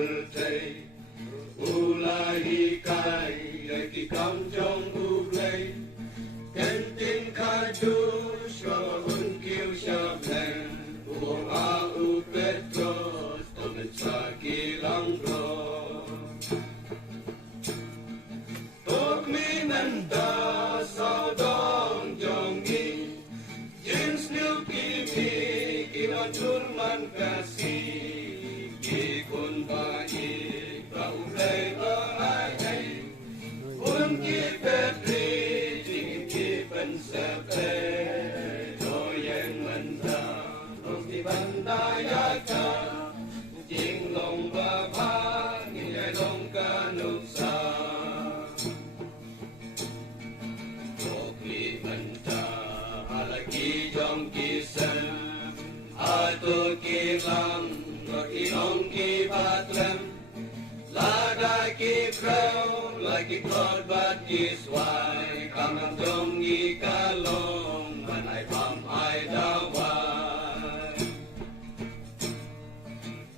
bertei Ulahi kai Yaki kam jong uglei Kentin kadus Kahun kiu syablen Uong au petros Tomen sakilang bros Tok mi menta Sao dong jong ni Jins niu kimi Kiwan turman kasih Kun baik bau lei ai kun ki petri jing ki pen sepe do yang menta long di bandaya ka jing long ba ba ni ai long ka nupsa do ki menta alaki jong ki sen atu ki lang Ilong ki batlem, lada ki krau, lagi klod bat ki swai, kamang dong ki kalong, manay pam ay dawai.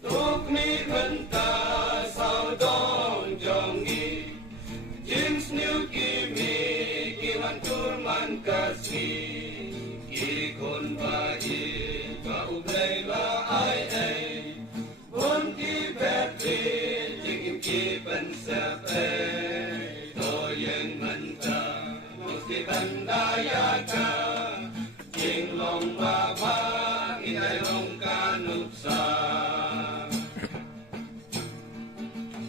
Tuk ni kenta sao dong jongi, James New ki mi, kiwan turman kasih, ki kun bai, bau blay la ai. Kun ki petri, jing ki pen sepe, do yang menta, musti bandaya ka, jing long baba, inay long kanupsa.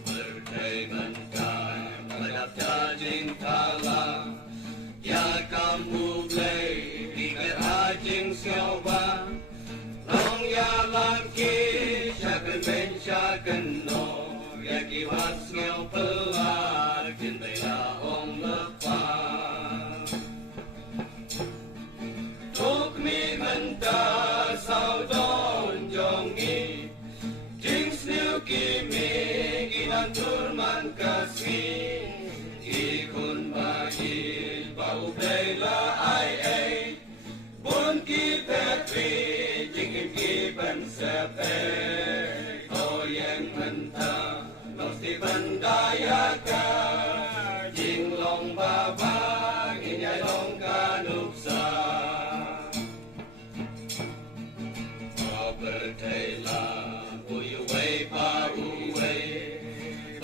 Berday menta, madapta jing kala, ya kamu blay, pikir ajing siyawa, long ya langki, ben syaken no Yaki was ngel pelar Kin bela om lepas Tuk mi menta sao don jongi Jing sniu ki mi Kinan turman kasih Ikun bayi Bau bela ai Bun ki petri Jing ki ben sepe yang menta Mesti bandaya ka Jing long baba Inyay long kanupsa Kau bertela Uyuway pa uway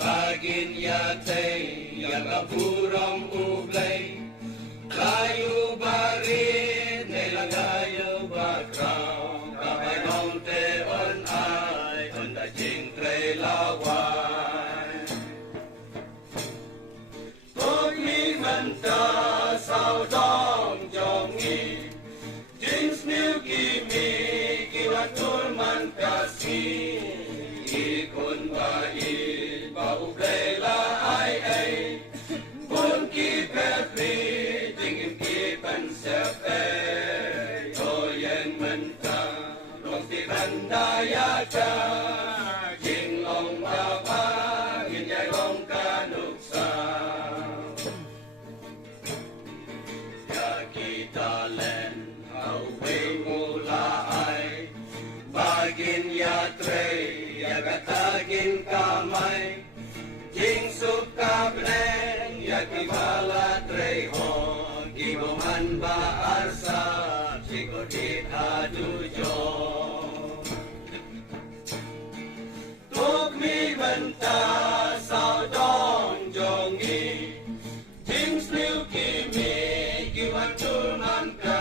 Bagin yatay Yaga purong ublay Kayu barit Nilagayo bakraw Kapay nong teon ay Onda jing trey laway Tuk mi menta sao dong jongi Jing sniu ki mi Kiwan turman kasih Ikun bai Bau blay la ai Bun ki petri Jing ki pen sepe Do yang menta Long ti bandaya ka Jing long baba Inyay long kanuksa Ya kita len Awe mula ay Bagin ya trey Ya katagin kamay Jing suka blen Ya kibala trey hon Gibuman ba arsa Chico di adujo Tuk mi menta sao dong jongi Jing sliu ki mi Kiwan turman ka